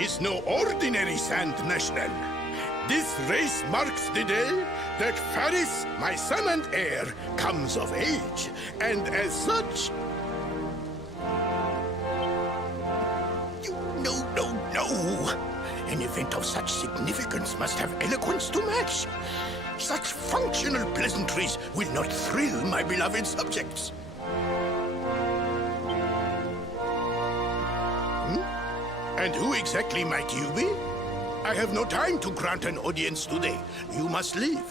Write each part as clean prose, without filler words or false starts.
is no ordinary Sand National. This race marks the day that Faris, my son and heir, comes of age. And as such... No. An event of such significance must have eloquence to match. Such functional pleasantries will not thrill my beloved subjects. And who exactly might you be? I have no time to grant an audience today. You must leave.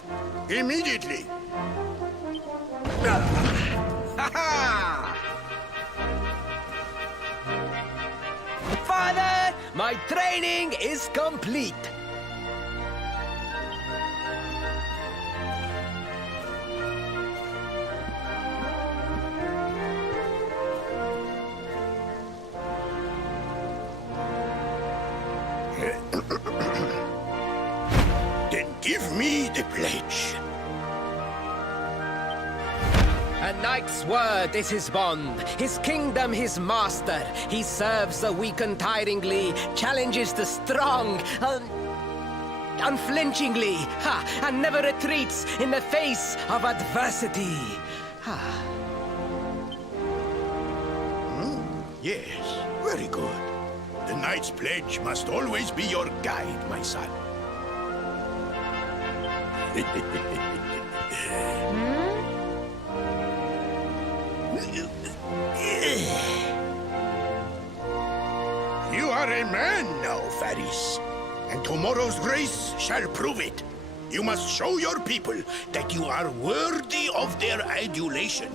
Immediately. Father, my training is complete. Then give me the pledge. A knight's word is his bond, his kingdom his master. He serves the weak untiringly, challenges the strong unflinchingly, and never retreats in the face of adversity. Yes, very good. The knight's pledge must always be your guide, my son. You are a man now, Faris. And tomorrow's race shall prove it. You must show your people that you are worthy of their adulation.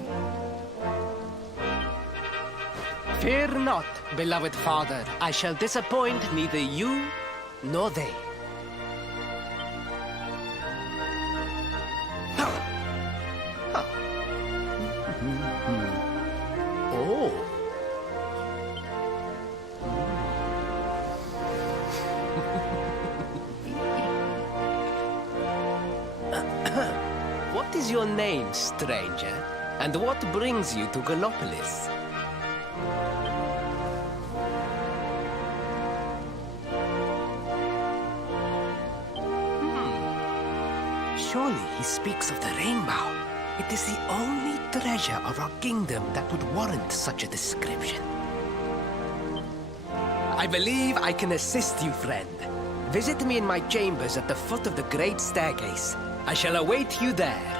Fear not, beloved father. I shall disappoint neither you nor they. Oh. What is your name, stranger? And what brings you to Gallopolis? Surely he speaks of the rainbow. It is the only treasure of our kingdom that would warrant such a description. I believe I can assist you, friend. Visit me in my chambers at the foot of the great staircase. I shall await you there.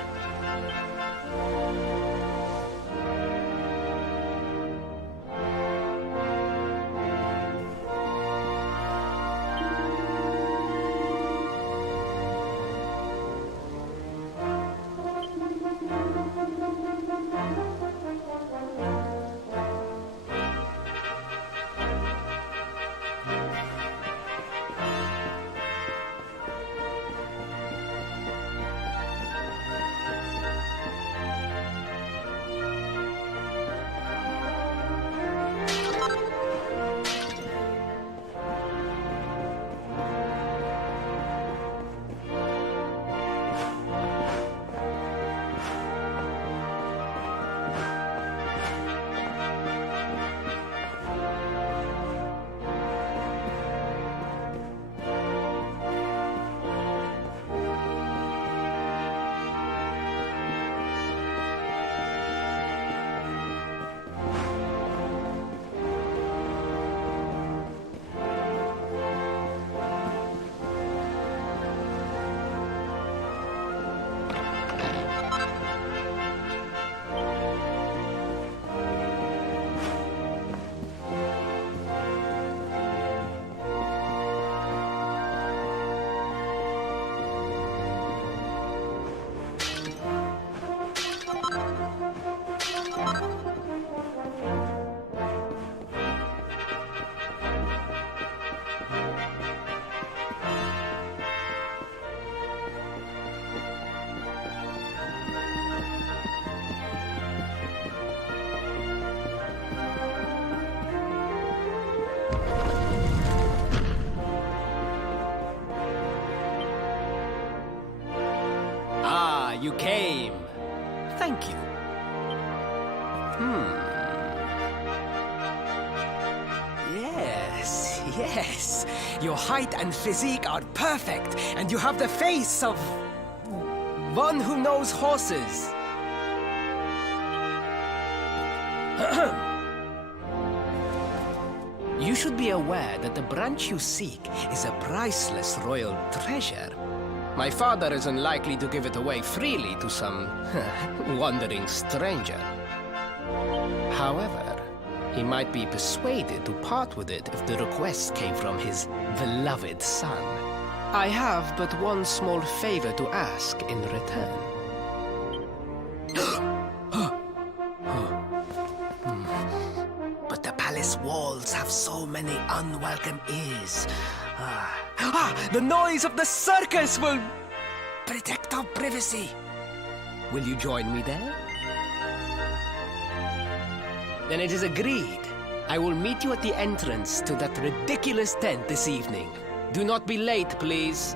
You came. Thank you. Yes. Yes, your height and physique are perfect, and you have the face of one who knows horses. You should be aware that the branch you seek is a priceless royal treasure. My father is unlikely to give it away freely to some wandering stranger. However, he might be persuaded to part with it if the request came from his beloved son. I have but one small favor to ask in return. But the palace walls have so many unwelcome ears. The noise of the circus will protect our privacy. Will you join me there? Then it is agreed. I will meet you at the entrance to that ridiculous tent this evening. Do not be late, please.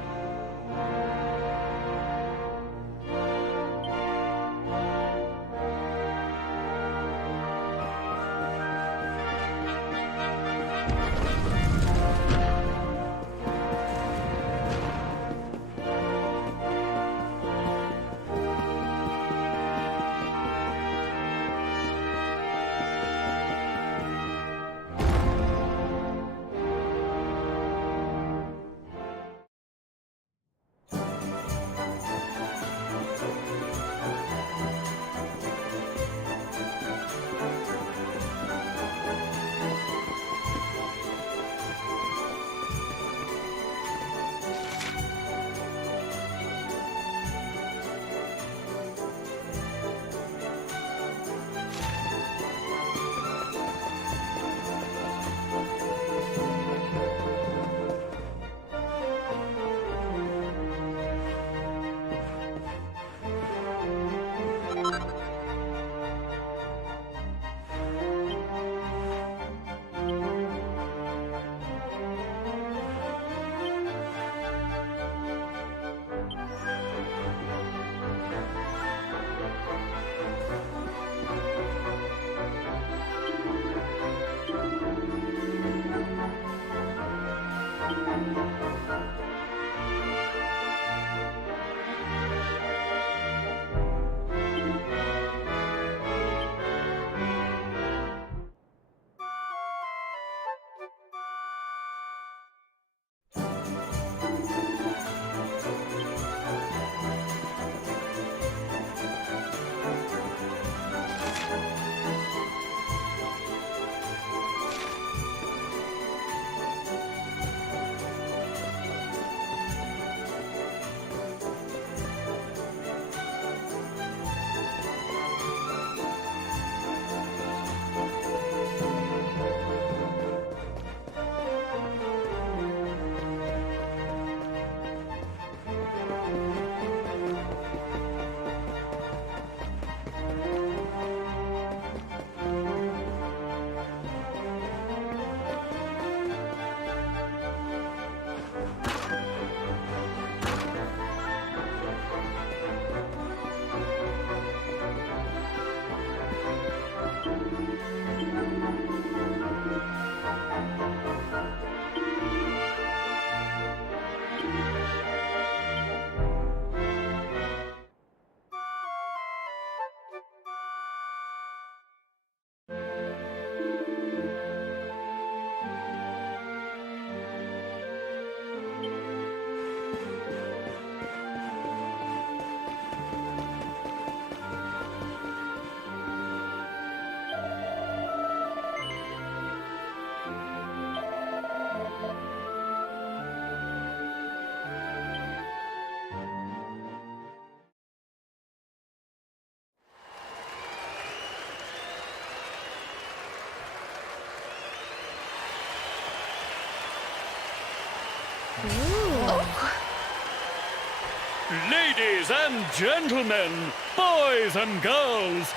Ladies and gentlemen, boys and girls,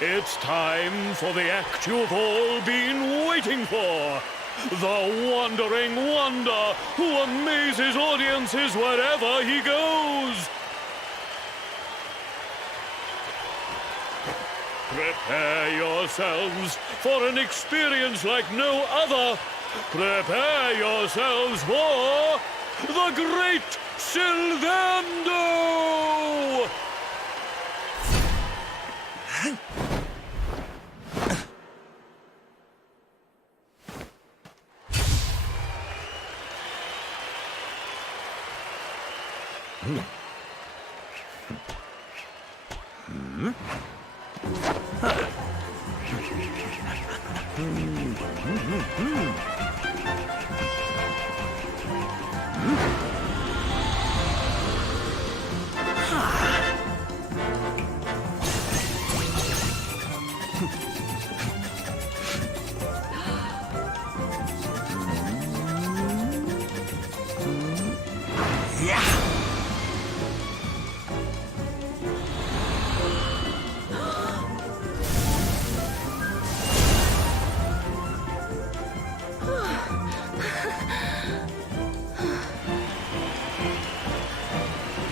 it's time for the act you've all been waiting for. The Wandering Wonder who amazes audiences wherever he goes. Prepare yourselves for an experience like no other Prepare yourselves for the Great Sylvando!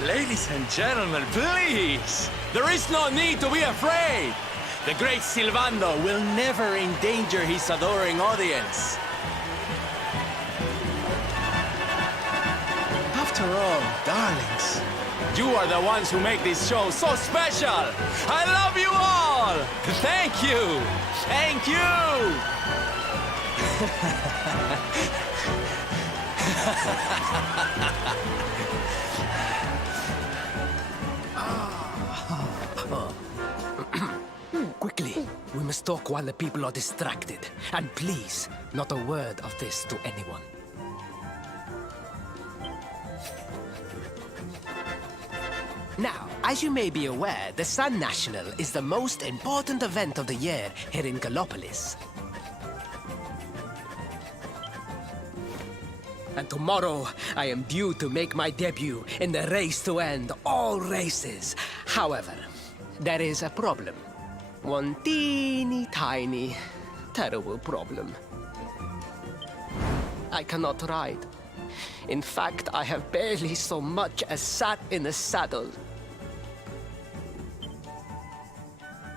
Ladies and gentlemen, please! There is no need to be afraid! The great Sylvando will never endanger his adoring audience. After all, darlings, you are the ones who make this show so special! I love you all! Thank you! Thank you! Quickly, we must talk while the people are distracted. And please, not a word of this to anyone. Now, as you may be aware, the Sun National is the most important event of the year here in Gallopolis. And tomorrow, I am due to make my debut in the race to end all races. However, there is a problem. One teeny tiny, terrible problem. I cannot ride. In fact, I have barely so much as sat in a saddle.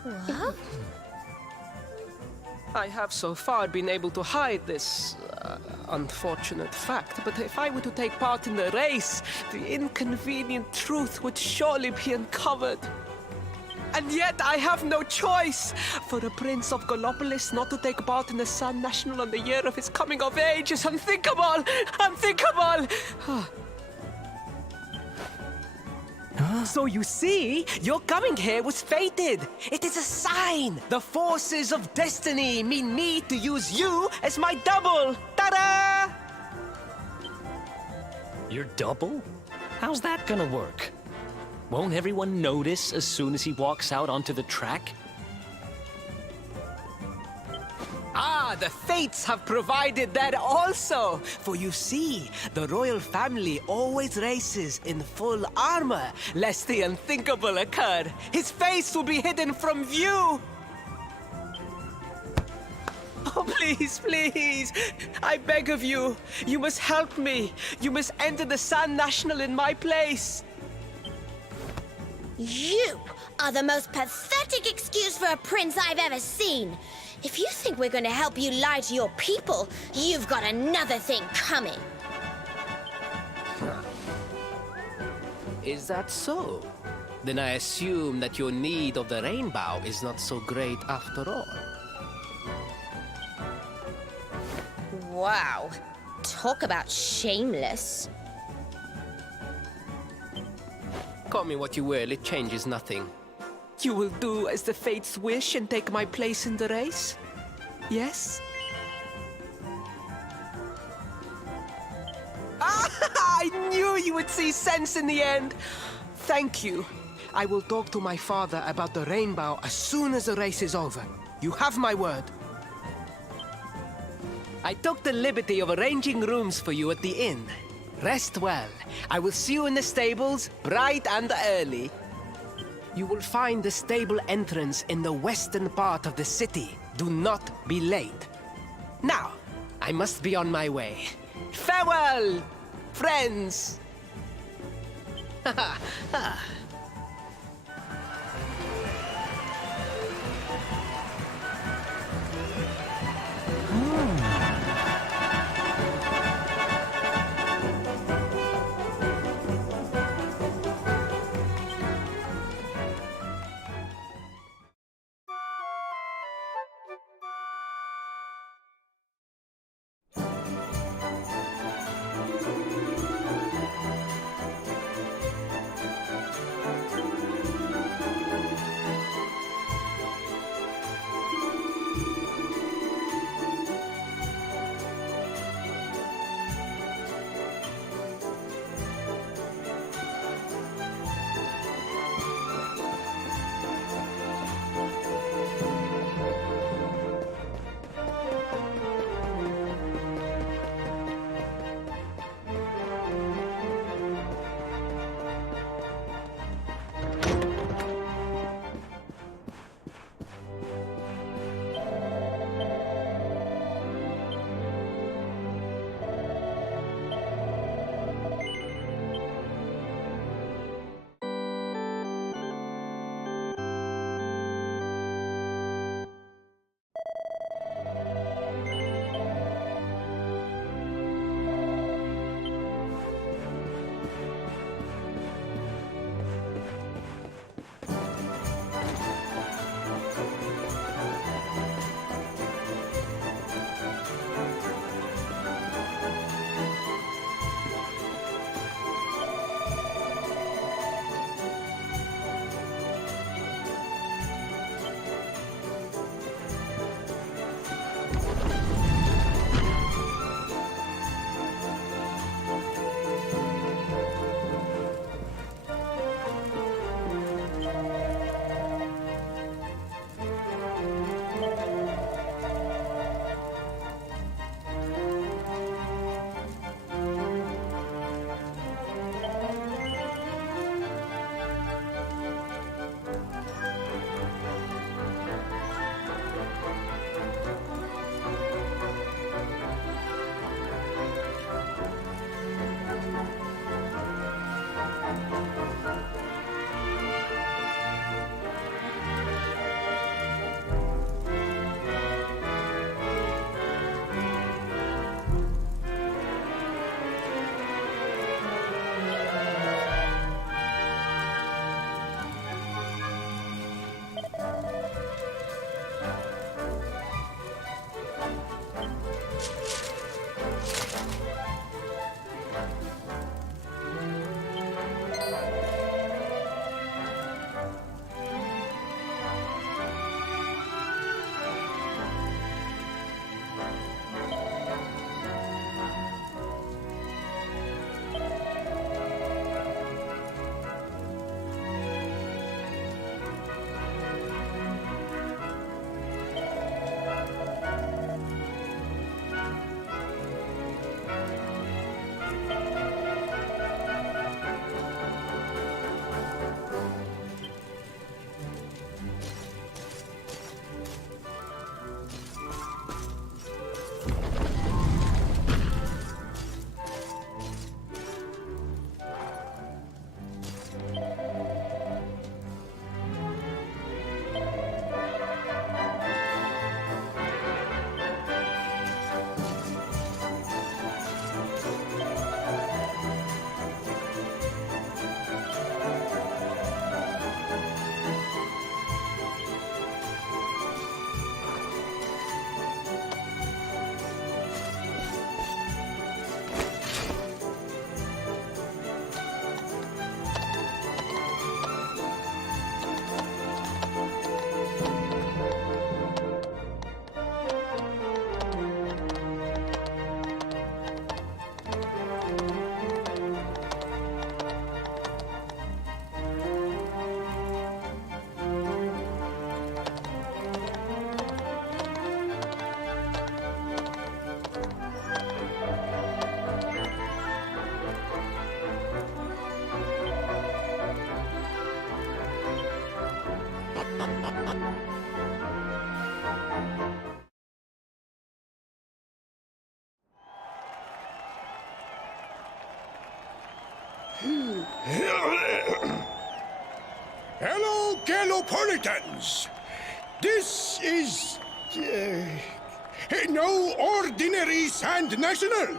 What? I have so far been able to hide this unfortunate fact, but if I were to take part in the race, the inconvenient truth would surely be uncovered. And yet I have no choice. For a prince of Gallopolis not to take part in the Sun National on the year of his coming of age is unthinkable! Unthinkable! So you see, your coming here was fated. It is a sign. The forces of destiny mean me to use you as my double. Ta-da! Your double? How's that gonna work? Won't everyone notice as soon as he walks out onto the track? Ah, the fates have provided that also. For you see, the royal family always races in full armor, lest the unthinkable occur. His face will be hidden from view. Oh, please, please. I beg of you. You must help me. You must enter the Sun National in my place. You are the most pathetic excuse for a prince I've ever seen. If you think we're going to help you lie to your people, you've got another thing coming. Is that so? Then I assume that your need of the rainbow is not so great after all. Wow. Talk about shameless. Call me what you will, it changes nothing. You will do as the fates wish and take my place in the race? Yes? I knew you would see sense in the end! Thank you. I will talk to my father about the rainbow as soon as the race is over. You have my word. I took the liberty of arranging rooms for you at the inn. Rest well. I will see you in the stables, bright and early. You will find the stable entrance in the western part of the city. Do not be late. Now, I must be on my way. Farewell, friends! Hello, Galopolitans. This is no ordinary Sand National.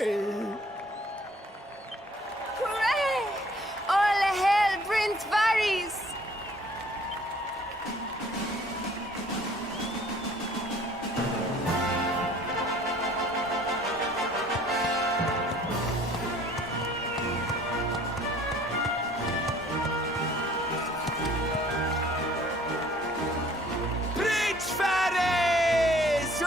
Hooray! All hail Prince Varys! Prince Varys!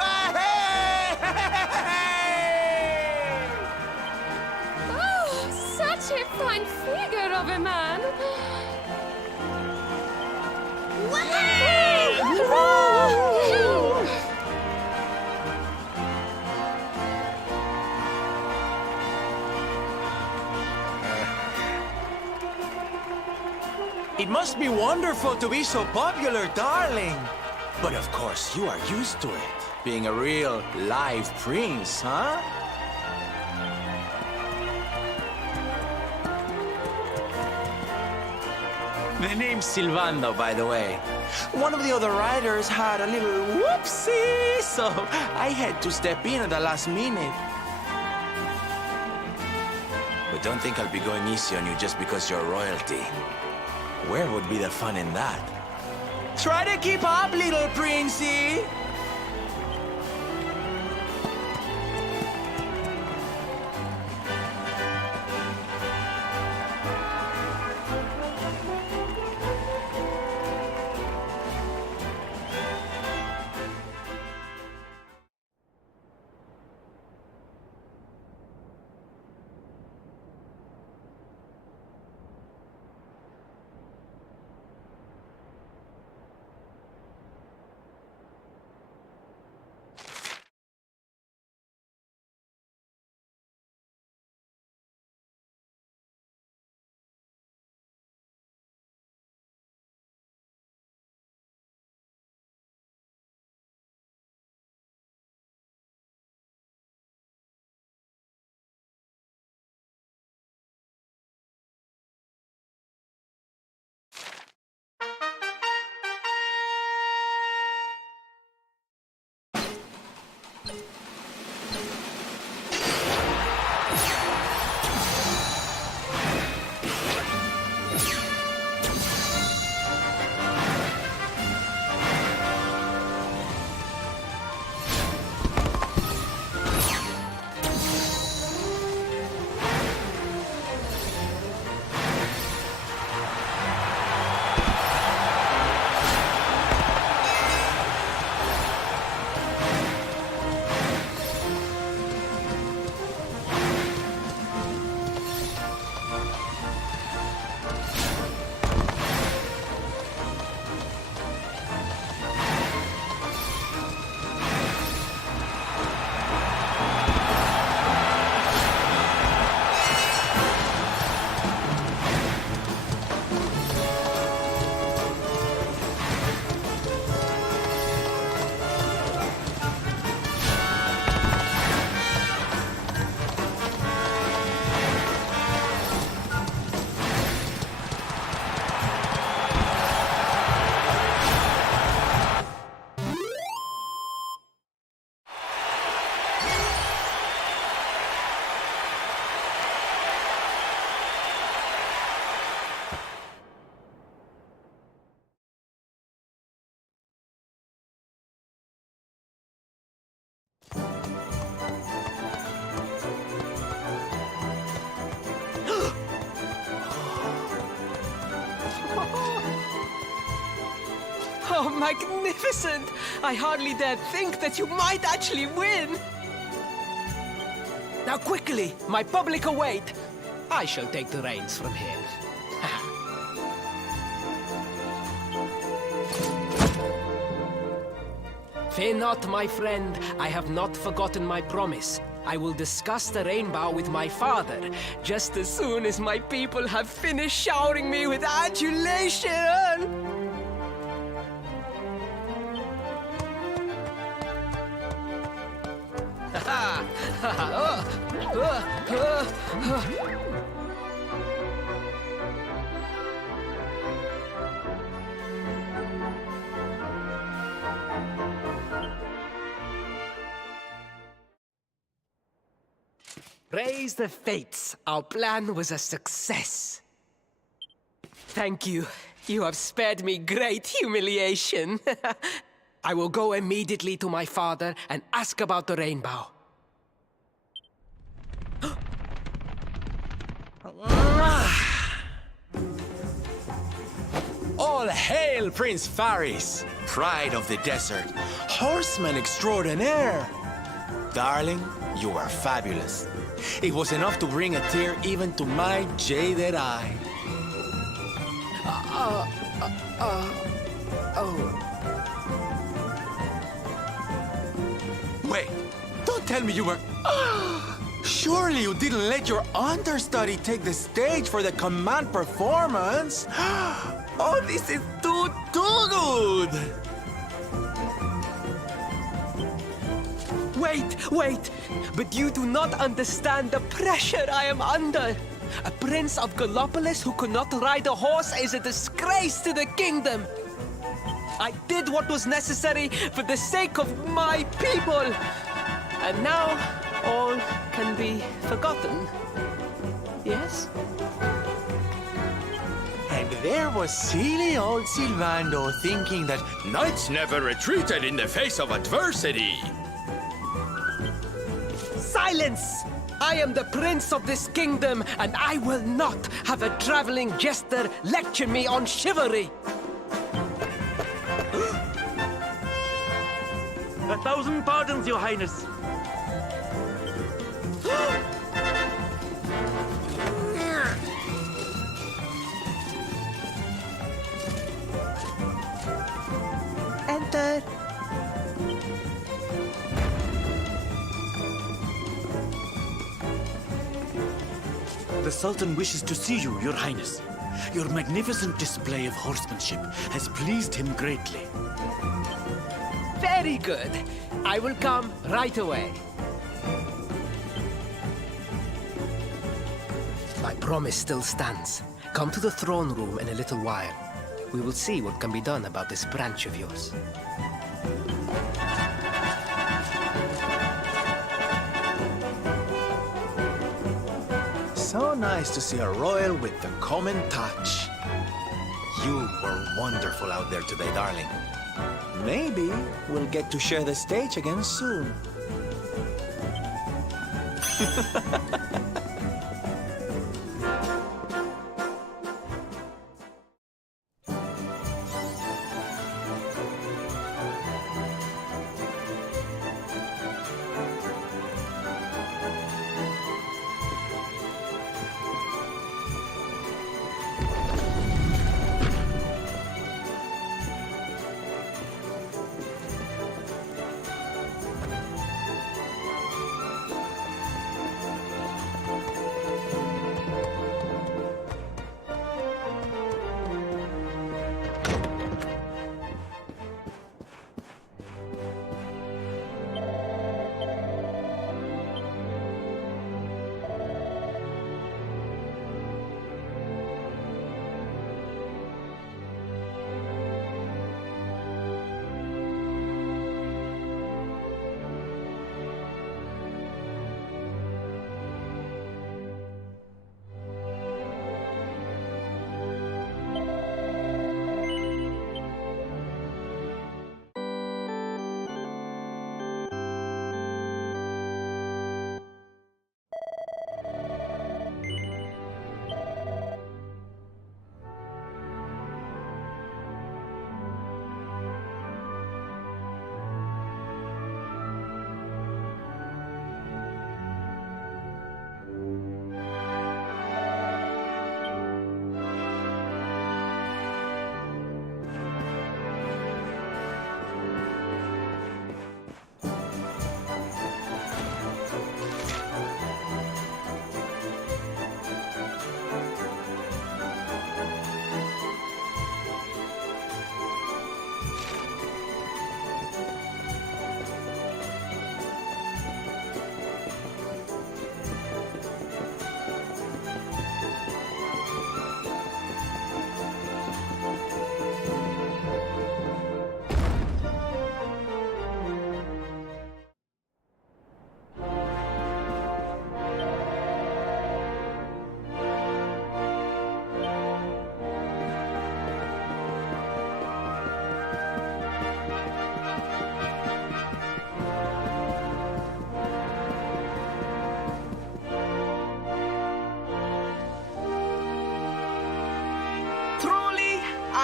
Oh, such a fine figure of a man! Hurrah! It must be wonderful to be so popular, darling. But of course, you are used to it. Being a real, live prince, huh? The name's Silvando, by the way. One of the other riders had a little whoopsie, so I had to step in at the last minute. But don't think I'll be going easy on you just because you're royalty. Where would be the fun in that? Try to keep up, little princey! Oh, magnificent! I hardly dared think that you might actually win! Now quickly, my public await! I shall take the reins from here. Fear not, my friend. I have not forgotten my promise. I will discuss the rainbow with my father, just as soon as my people have finished showering me with adulation. Praise the fates, our plan was a success. Thank you. You have spared me great humiliation. I will go immediately to my father and ask about the rainbow. All hail Prince Faris, pride of the desert, horseman extraordinaire. Darling, you are fabulous. It was enough to bring a tear even to my jaded eye. Wait, don't tell me you were... Surely you didn't let your understudy take the stage for the command performance? Oh, this is too good! Wait! But you do not understand the pressure I am under. A prince of Gallopolis who could not ride a horse is a disgrace to the kingdom. I did what was necessary for the sake of my people. And now, all can be forgotten. Yes? And there was silly old Silvando thinking that knights never retreated in the face of adversity. Silence! I am the prince of this kingdom, and I will not have a traveling jester lecture me on chivalry. 1,000 pardons, Your Highness. Enter. The Sultan wishes to see you, Your Highness. Your magnificent display of horsemanship has pleased him greatly. Very good. I will come right away. My promise still stands. Come to the throne room in a little while. We will see what can be done about this branch of yours. So nice to see a royal with the common touch. You were wonderful out there today, darling. Maybe we'll get to share the stage again soon.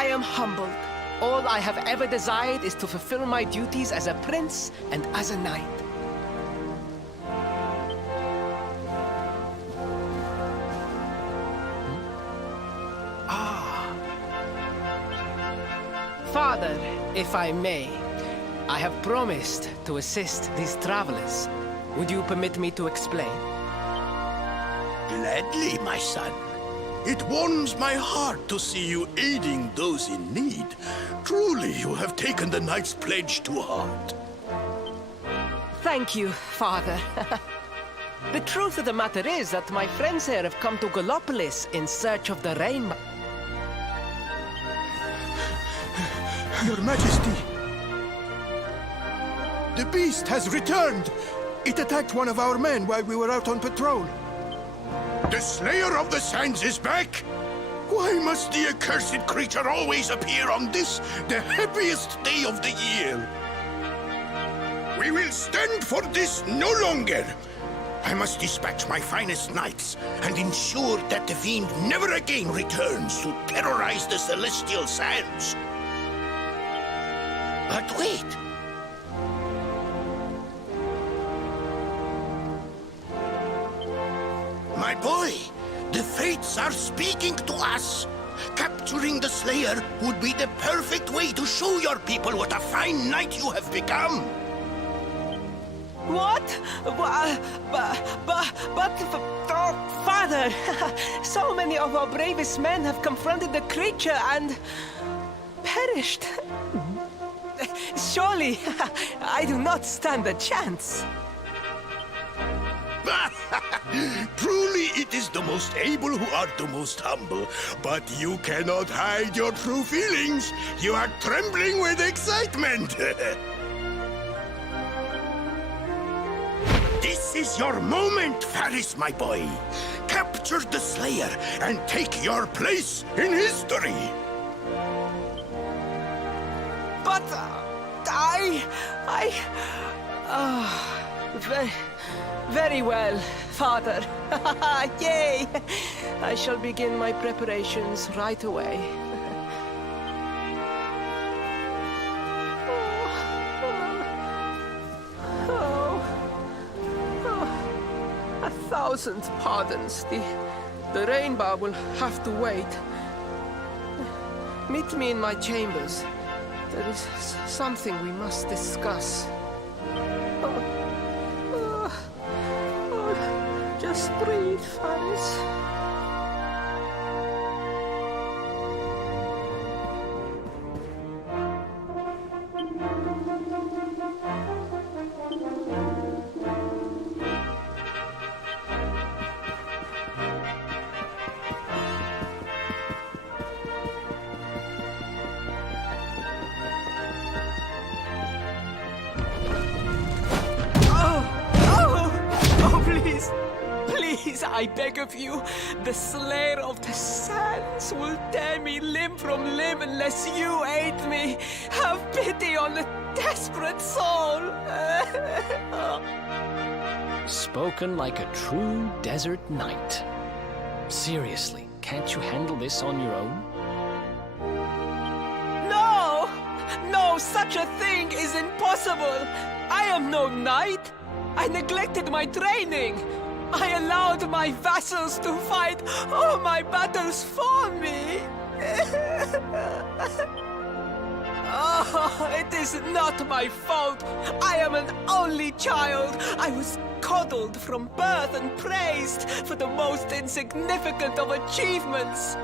I am humbled. All I have ever desired is to fulfill my duties as a prince and as a knight. Father, if I may, I have promised to assist these travelers. Would you permit me to explain? Gladly, my son. It warms my heart to see you aiding those in need. Truly, you have taken the knight's pledge to heart. Thank you, Father. The truth of the matter is that my friends here have come to Gallopolis in search of the rainbow. Your Majesty! The beast has returned! It attacked one of our men while we were out on patrol. The Slayer of the Sands is back? Why must the accursed creature always appear on this, the happiest day of the year? We will stand for this no longer! I must dispatch my finest knights and ensure that the fiend never again returns to terrorize the Celestial Sands. But wait! My boy, the fates are speaking to us. Capturing the Slayer would be the perfect way to show your people what a fine knight you have become. What? Oh, Father! So many of our bravest men have confronted the creature and perished. Surely, I do not stand a chance. Truly, it is the most able who are the most humble. But you cannot hide your true feelings. You are trembling with excitement. This is your moment, Faris, my boy. Capture the Slayer and take your place in history. But very well, Father. Yay! I shall begin my preparations right away. A thousand pardons. The rainbow will have to wait. Meet me in my chambers. There is something we must discuss. Just breathe, Faris. Please! Please, I beg of you, the Slayer of the Sands will tear me limb from limb unless you aid me. Have pity on a desperate soul. Spoken like a true desert knight. Seriously, can't you handle this on your own? No! No, such a thing is impossible. I am no knight. I neglected my training. I allowed my vassals to fight all my battles for me. Oh, it is not my fault. I am an only child. I was coddled from birth and praised for the most insignificant of achievements.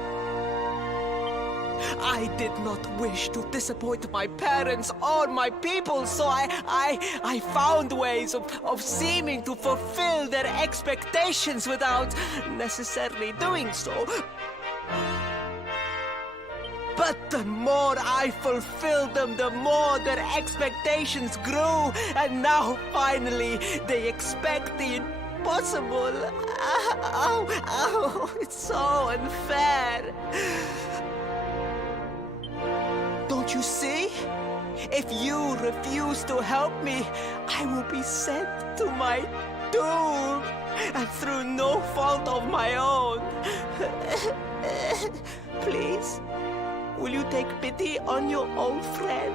I did not wish to disappoint my parents or my people, so I found ways of seeming to fulfill their expectations without necessarily doing so. But the more I fulfilled them, the more their expectations grew, and now finally they expect the impossible. Oh, it's so unfair. Don't you see? If you refuse to help me, I will be sent to my doom, and through no fault of my own. Please, will you take pity on your old friend?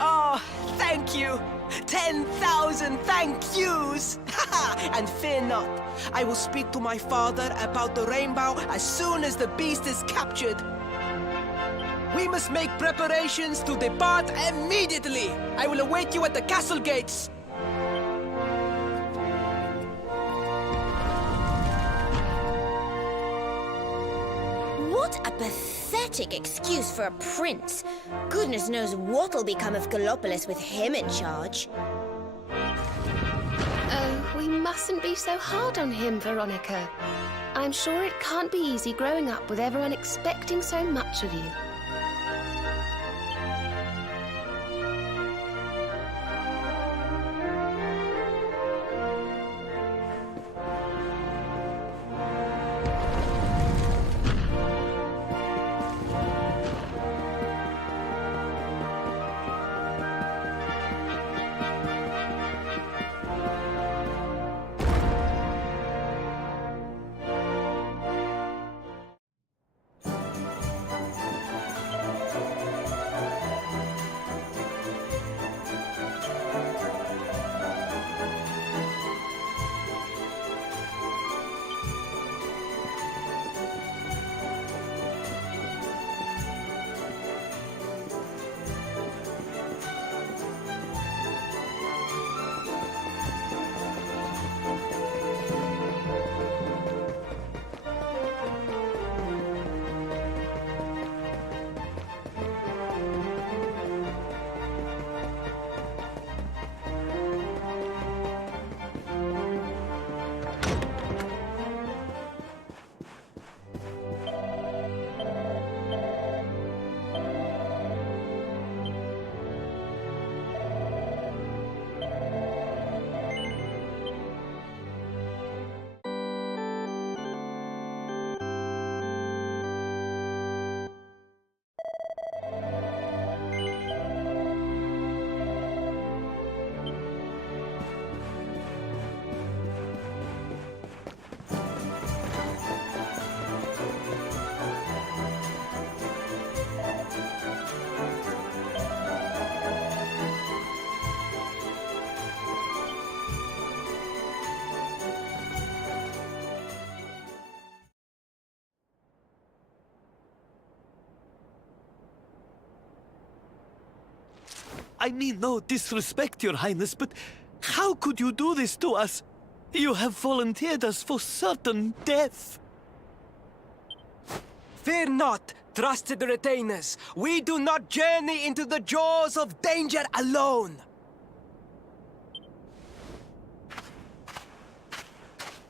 Oh, thank you! 10,000 thank yous! And fear not, I will speak to my father about the rainbow as soon as the beast is captured. We must make preparations to depart immediately! I will await you at the castle gates! What a pathetic excuse for a prince. Goodness knows what'll become of Gallopolis with him in charge. Oh, we mustn't be so hard on him, Veronica. I'm sure it can't be easy growing up with everyone expecting so much of you. I mean no disrespect, Your Highness, but how could you do this to us? You have volunteered us for certain death. Fear not, trusted retainers. We do not journey into the jaws of danger alone.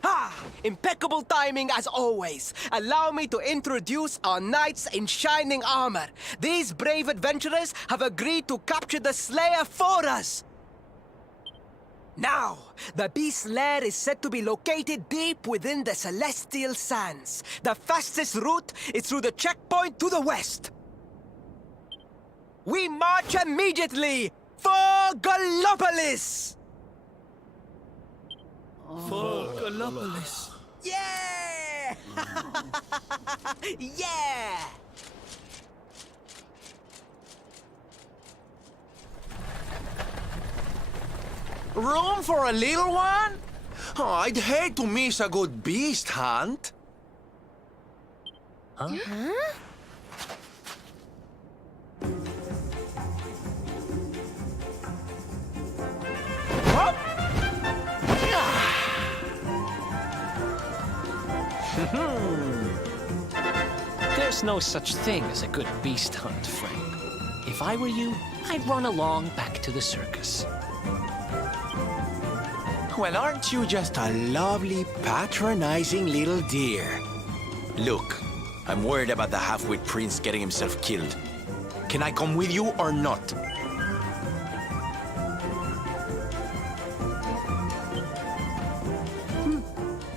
Ha! Impeccable timing as always. Allow me to introduce our knights in shining armor. These brave adventurers have agreed to capture the Slayer for us. Now, the beast's lair is said to be located deep within the Celestial Sands. The fastest route is through the checkpoint to the west. We march immediately for Gallopolis! For Gallopolis. Yeah! Yeah! Room for a little one? Oh, I'd hate to miss a good beast hunt. There's no such thing as a good beast hunt, Frank. If I were you, I'd run along back to the circus. Well, aren't you just a lovely, patronizing little dear? Look, I'm worried about the half-wit prince getting himself killed. Can I come with you or not?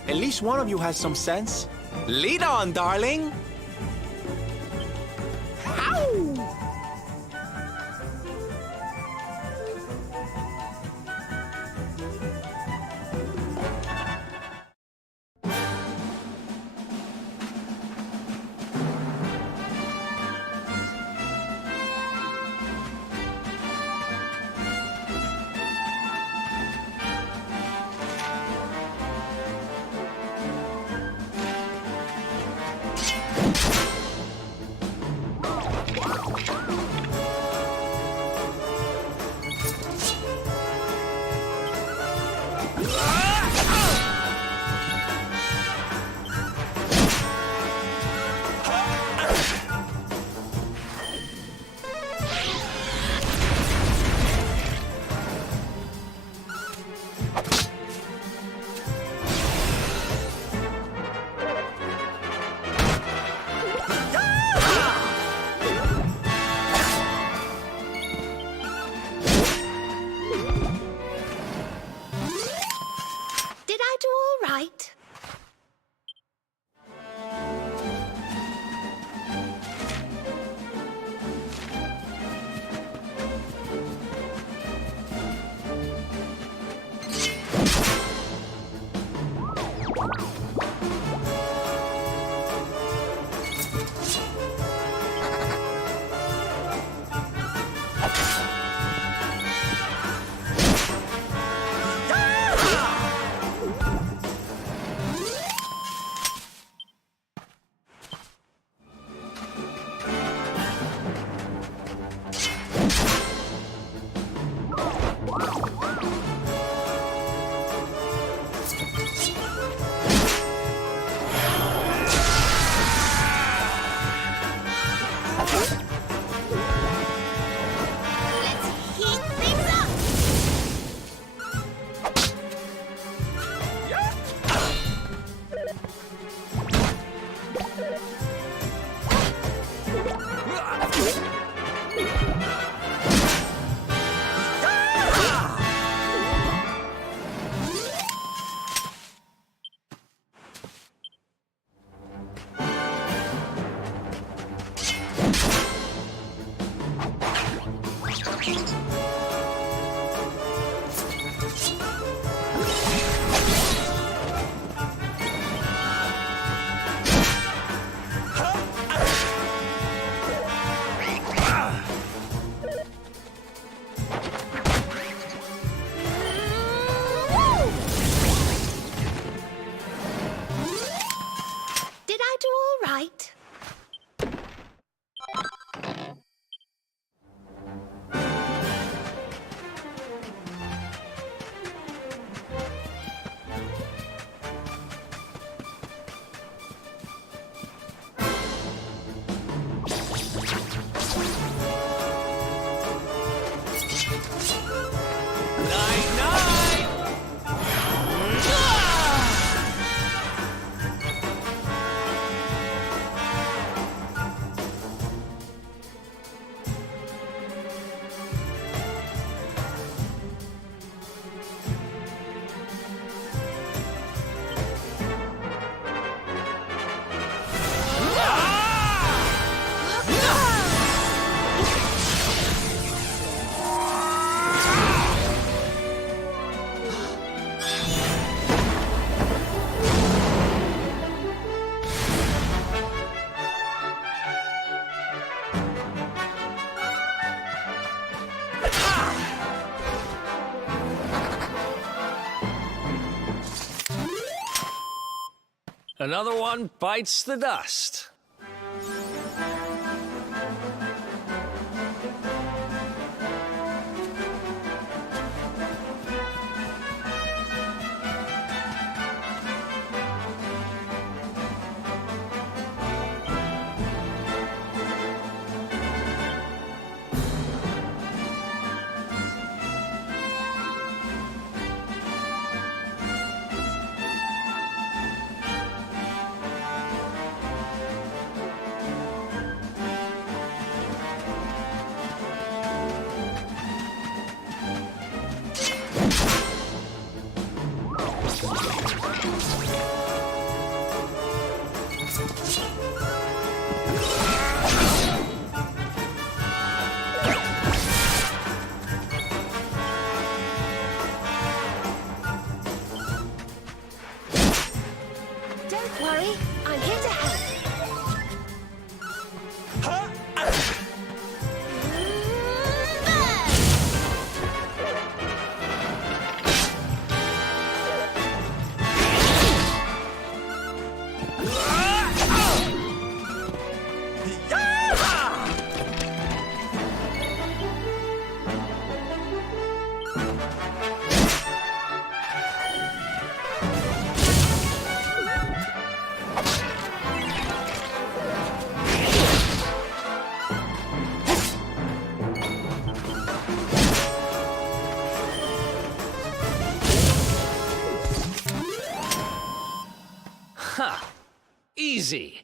At least one of you has some sense. Lead on, darling! right. Let's heat things up! Did I do all right? Another one bites the dust. Don't worry, I'm here to help. Ha! Easy.